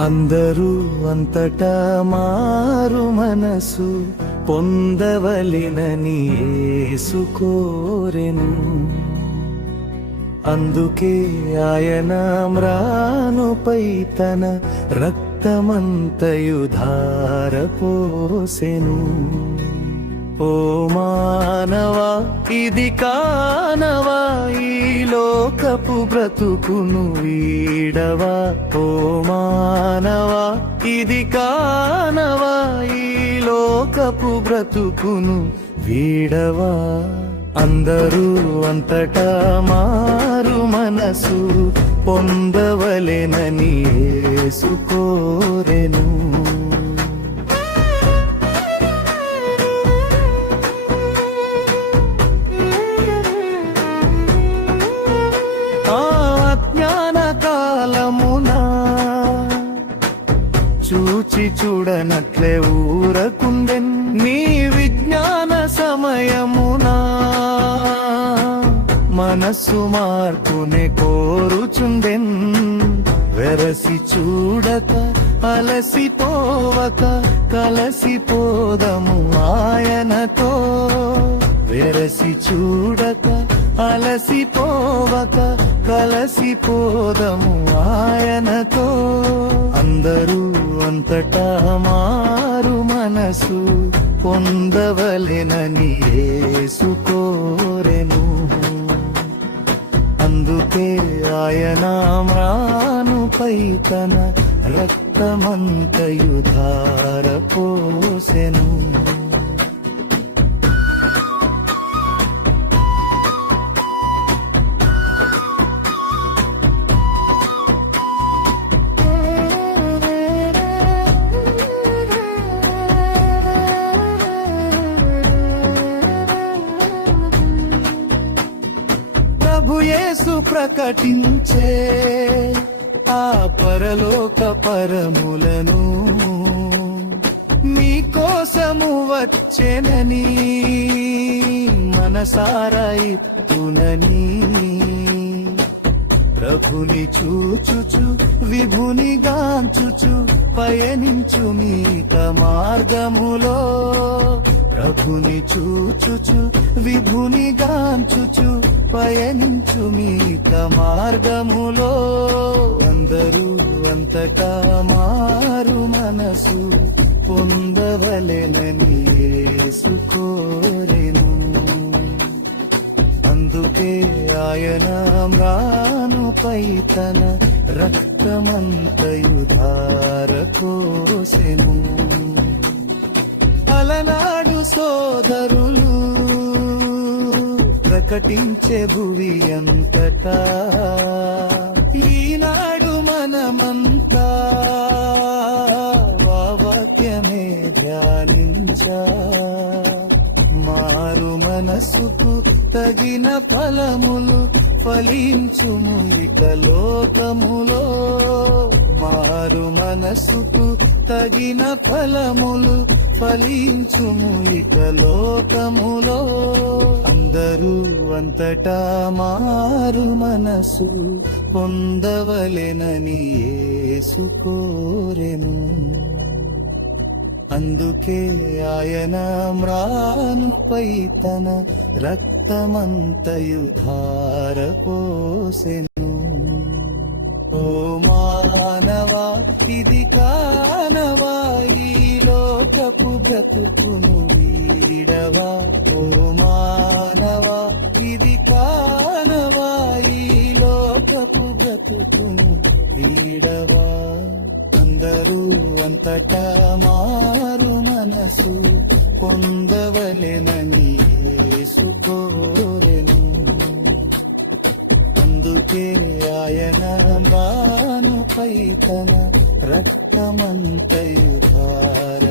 అందరూ అంతటా మారు మనసు పొందవలెనని యేసు కోరెను. అందుకే ఆయన మ్రానుపై తన రక్తమంతయు ధారపోసెను. ఓ మానవా, ఇది కానవా, ఈ లోకపు బ్రతుకును వీడవా. ఓ మానవా, ఇది కానవా, ఈ లోకపు బ్రతుకును వీడవా. అందరూ అంతటా మారు మనసు పొందవలెనని యేసు కోరెను. చూచి చూడనట్లే ఊరకుండెన్ నీ విజ్ఞాన సమయమునా. మనస్సు మార్పునే కోరుచుండెన్ వెరసి చూడక అలసిపోవక కలసిపోదము ఆయనతో. వెరసి చూడక అలసిపోవక కలసిపోదము ఆయనతో. అందరూ అంతటా మారు మనసు పొందవలెనని యేసు కోరెను. అందుకే ఆయన మ్రానుపై తన రక్తమంతయు ధారపోసెను. ప్రభు యేసు ప్రకటించే ఆ పరలోక పరములను మీకోసము వచ్చెనని మనసారా ఇత్తునని. ప్రభుని చూచుచు విభుని గాంచుచు పయనించు మీక మార్గములో. ప్రభుని చూచుచు విభుని గాంచుచు పయనించు మీక మార్గములో. అందరూ అంతటా మారు మనసు పొందవలెనని యేసు కోరెను. అందుకే ఆయన మ్రానుపై తన రక్తమంతయు ధారపోసెను. అలనాడు సోదరులు ప్రకటించే భువి అంతటా, ఈనాడు మనమంతా వాక్యమే ధ్యానించా. మారు మనసుకు తగిన ఫలములు ఫలించుము ఇక లోకములో. మారు మనసుకు తగిన ఫలములు ఫలించుము ఇక లోకములో. అందరూ అంతటా మారు మనసు పొందవలెనని యేసు కోరెను. అందుకే ఆయన మ్రానుపై తన రక్తమంతయు ధారపోసెను. ఓ మానవా, ఇది కానవా, ఈ లోకపు బ్రతుకును వీడవా. ఓ మానవా, ఇది కానవా, ఈ లోకపు బ్రతుకును వీడవా. అందరూ అంతటా మారు మనసు పొందవలెనని యేసు కోరెను. అందుకే ఆయన మ్రానుపై తన రక్తమంతయు ధార